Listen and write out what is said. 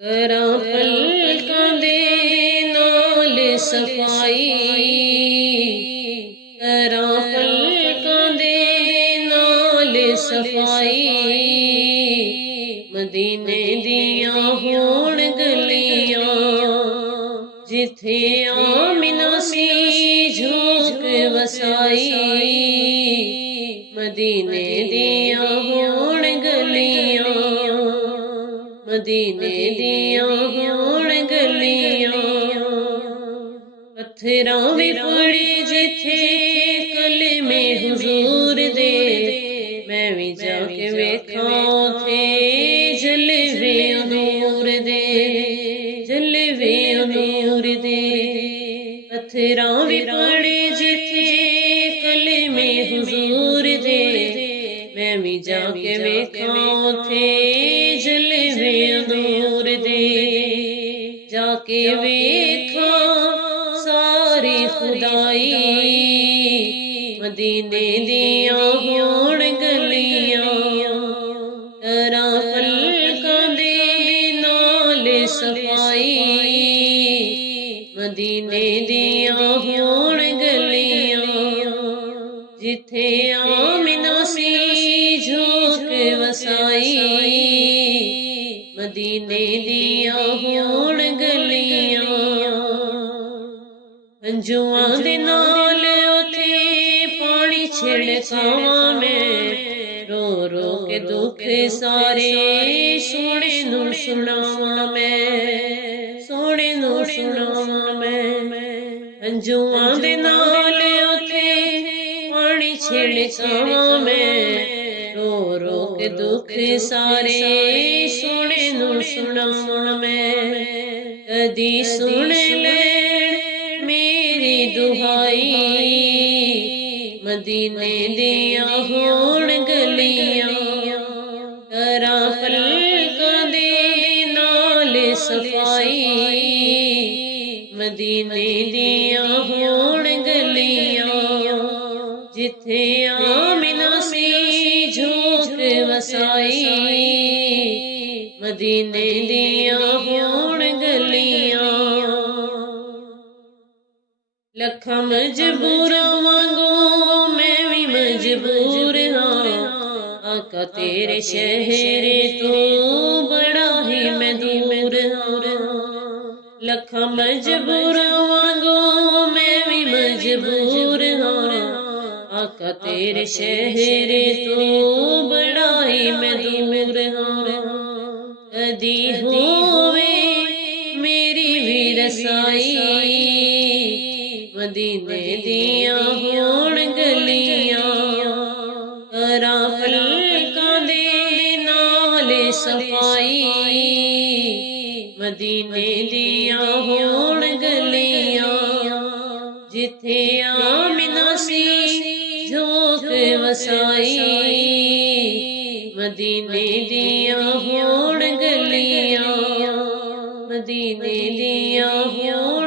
करा पलकां दे नाल सफाई, करा पलकां दे नाल सफाई। मदीने दियां होण गलियां जिथे आमिना सी झोंक वसाई। मदीने दियां होण गलियां, मदीने दियां होण गलियां। पत्थरां वी पड़े जिथे कलमे हुजूर दे, मैं भी जाके वेखां उथे जलवे नूर दे, जलवे नूर दे। पत्थरां वी पड़े जिथे कलमे हुजूर दे, मैं भी जाके वेखां उथे जलवे नूर दे। जाके वेखां सारी खुदाई, मदीने दियां होण गलियां। करा पलकां दे नाल सफाई, मदीने दियां होण गलियां जिथे आमिना सी झोंक वसाई। मदीने दियां होण गलियां। हंजुआं दे नाल उथे पानी छिड़कावां मैं, रो रो के दुख सारे सोहणे नूं सुणावां मैं, सोहणे नूं सुणावां मैं। हंजुआं दे नाल उथे पानी छिड़कावां मैं, रो रो के दुख सारे सोहणे नूं सुणावां मैं। कदी सुण लैण मेरी दुहाई, मदीने दियां होण गलियां। करा पलकां दे नाल सफाई, मदीने दियां होण गलियां जिथे आमिना सी झोंक वसाई। मदीने दियां होण गलियां। लखां मजबूरां वांगू मैं भी मजबूर हां, आका तेरे शहरे तो बड़ा ही मैं दूर हां। लखां मजबूरां वांगू मैं भी मजबूर हां, आका तेरे शहरे तो बड़ा ही मैं दूर हां। कदी होवे मेरी भी रसाई, मदीने दियां होण गलियां। करा पलकां दे नाल सफाई, मदीने दियां होण गलियां जिथे आमिना सी झोंक वसाई। मदीने दियां होण गलियां, मदीने दियां होण